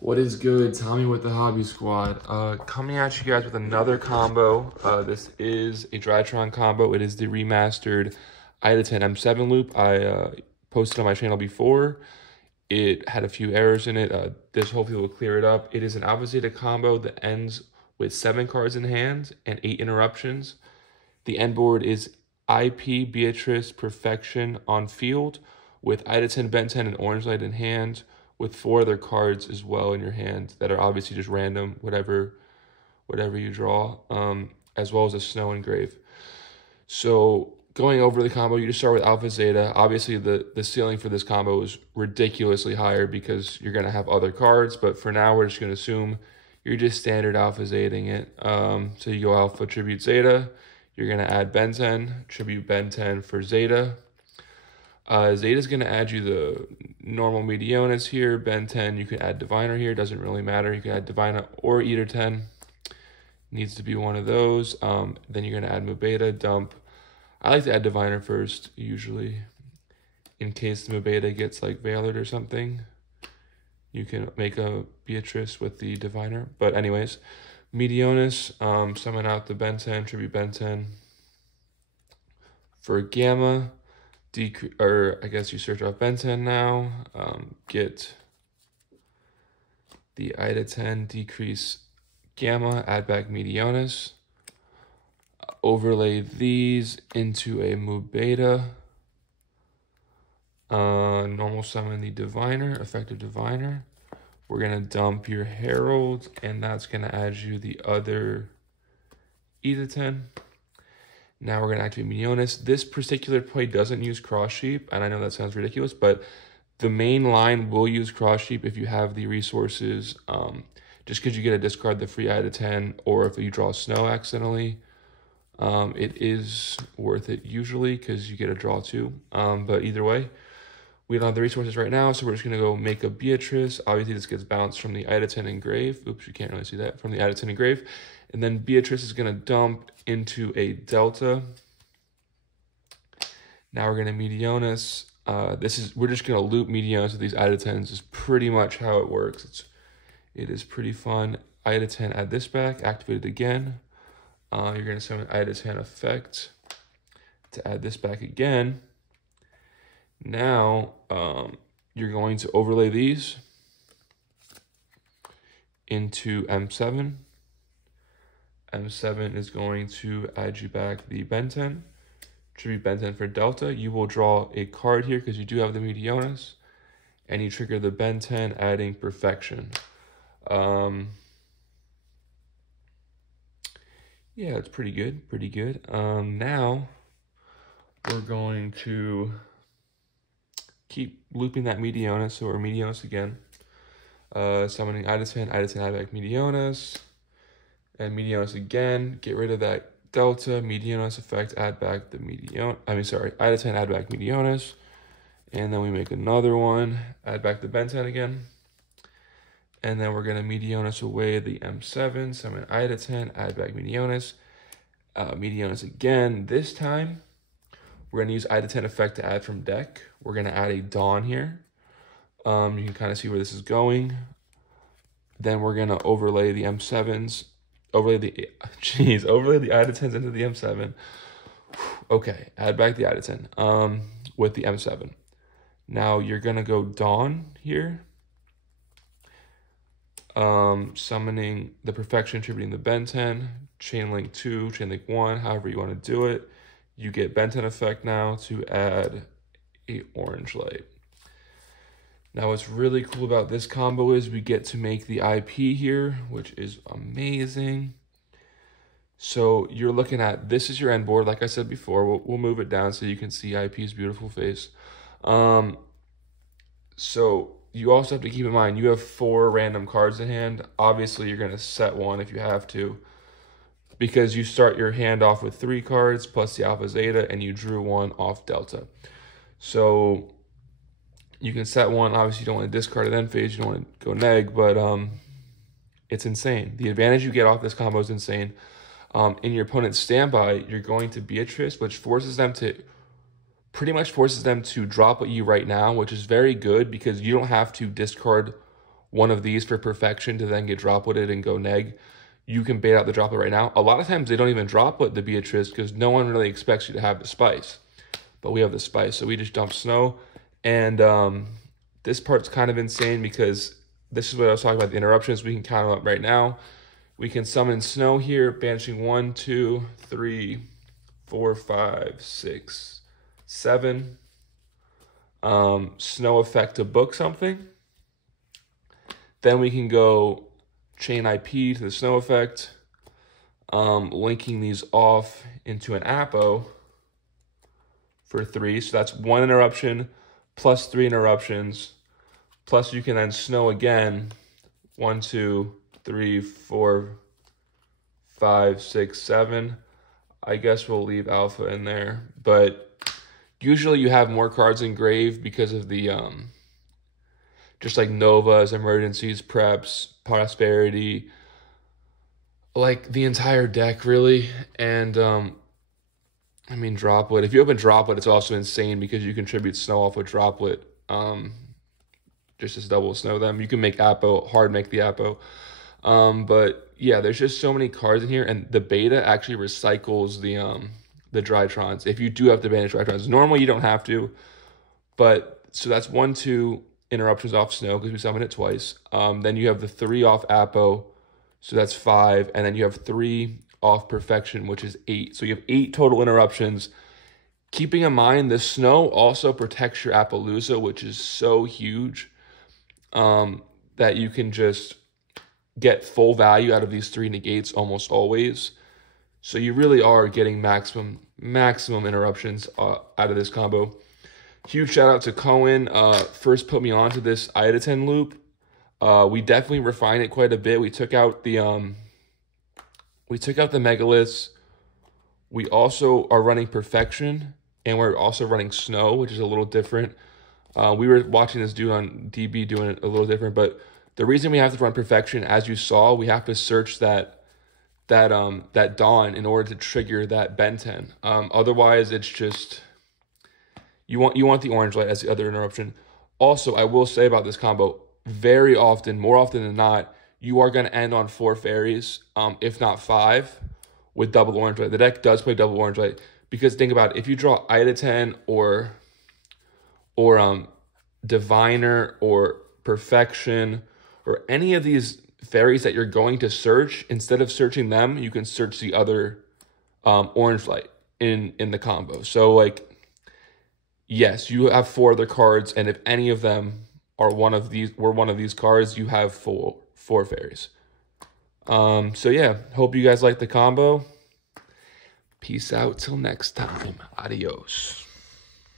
What is good? Tommy with the Hobby Squad. Coming at you guys with another combo. This is a DRYTRON combo. It is the remastered IDATEN M7 loop. I posted on my channel before. It had a few errors in it. This hopefully will clear it up. It is an Alpha Zeta combo that ends with 7 cards in hand and 8 interruptions. The end board is IP Beatrice Perfection on field with IDATEN, benten, and Orange Light in hand, with 4 other cards as well in your hand that are obviously just random, whatever you draw, as well as a snow engrave. So going over the combo, you just start with Alpha Zeta. Obviously, the ceiling for this combo is ridiculously higher because you're going to have other cards, but for now, we're just going to assume you're just standard Alpha Zetaing it. So you go Alpha Tribute Zeta. You're going to add benten, Tribute benten for Zeta. Zeta is going to add you the normal Medionis here. benten, you can add Diviner here. Doesn't really matter. You can add Diviner or IDATEN. Needs to be one of those. Then you're going to add Mubeta, dump. I like to add Diviner first, usually, in case the Mubeta gets like Veilered or something. You can make a Beatrice with the Diviner. But anyways, Medionis, summon out the benten, Tribute benten. For Gamma, or I guess you search off benten now, get the IDATEN, decrease Gamma, add back Medionis, overlay these into a Mubeta, normal summon the Diviner, effective Diviner. We're going to dump your Herald, and that's going to add you the other IDATEN. Now we're going to activate Medionis. This particular play doesn't use Cross Sheep, and I know that sounds ridiculous, but the main line will use Cross Sheep if you have the resources, just because you get to discard the free IDATEN, or if you draw Snow accidentally. It is worth it usually because you get a draw too, but either way, we don't have the resources right now, so we're just going to go make a Beatrice. Obviously, this gets bounced from the IDATEN engrave. Oops, you can't really see that. From the IDATEN engrave. And then Beatrice is going to dump into a Delta. Now we're going to Medionis. We're just going to loop Medionis with these IDATENs. Is pretty much how it works. It is pretty fun. IDATEN, add this back, activate it again. You're going to summon IDATEN effect to add this back again. Now, you're going to overlay these into M7. M7 is going to add you back the benten, Tribute benten for Delta. You will draw a card here because you do have the Medionis, and you trigger the benten, adding Perfection. Yeah, it's pretty good, pretty good. Now, we're going to keep looping that Medionis, so we're Medionis again. Summoning IDATEN, add back Medionis, and Medionis again. Get rid of that Delta, Medionis effect, add back the IDATEN, add back Medionis. And then we make another one, add back the benten again. And then we're going to Medionis away the M7, summon IDATEN, add back Medionis. Medionis again. This time, we're going to use IDATEN effect to add from deck. We're going to add a Dawn here. You can kind of see where this is going. Then we're going to overlay the M7s. Overlay the IDATENs into the M7. Okay, add back the IDATEN with the M7. Now you're going to go Dawn here. Summoning the Perfection, tributing the benten, chain link 2, chain link 1, however you want to do it. You get benten effect now to add a Orange Light. Now what's really cool about this combo is we get to make the IP here, which is amazing. So you're looking at, this is your end board, like I said before. We'll move it down so you can see IP's beautiful face. So you also have to keep in mind, you have 4 random cards in hand. Obviously, you're going to set one if you have to, because you start your hand off with 3 cards plus the Alpha Zeta, and you drew 1 off Delta. So you can set one. Obviously, you don't want to discard it end phase. You don't want to go neg, but it's insane. The advantage you get off this combo is insane. In your opponent's standby, you're going to Beatrice, which pretty much forces them to drop at you right now, which is very good because you don't have to discard one of these for perfection to then get dropleted and go neg, you can bait out the droplet right now. A lot of times they don't even droplet the Beatrice because no one really expects you to have the spice. But we have the spice, so we just dump snow. And this part's kind of insane because this is what I was talking about, the interruptions. We can count them up right now. We can summon snow here, banishing 1, 2, 3, 4, 5, 6, 7. Snow effect to book something. Then we can go chain IP to the snow effect, linking these off into an Apo for 3. So that's 1 interruption plus 3 interruptions. Plus you can then snow again. 1, 2, 3, 4, 5, 6, 7. I guess we'll leave alpha in there. But usually you have more cards in grave because of the just like Novas, Emergencies, Preps, Prosperity, like the entire deck really. And I mean Droplet. If you open Droplet, it's also insane because you contribute snow off with Droplet. Just as double snow them. You can make Apo, hard make the Apo. But yeah, there's just so many cards in here, and the beta actually recycles the DRYTRONs. If you do have to banish DRYTRONs, normally you don't have to, but so that's 1, 2 interruptions off snow because we summoned it twice. Then you have the 3 off Apo, so that's 5, and then you have 3 off perfection, which is 8. So you have 8 total interruptions. Keeping in mind, the snow also protects your Appaloosa, which is so huge that you can just get full value out of these 3 negates almost always. So you really are getting maximum interruptions out of this combo. Huge shout out to Cohen. First put me onto this IDATEN loop. We definitely refined it quite a bit. We took out the megaliths. We also are running perfection, and we're also running snow, which is a little different. We were watching this dude on DB doing it a little different, but the reason we have to run perfection, as you saw, we have to search that dawn in order to trigger that benten. Otherwise, it's just you want the orange light as the other interruption. Also, I will say about this combo, very often, more often than not, you are going to end on 4 fairies, if not 5, with double orange light. The deck does play double orange light because think about it, if you draw IDATEN or Diviner or Perfection or any of these fairies that you're going to search, instead of searching them, you can search the other orange light in the combo. So like, yes, you have 4 other cards, and if any of them are one of these cards, you have 4 fairies. So yeah, hope you guys like the combo. Peace out till next time. Adios.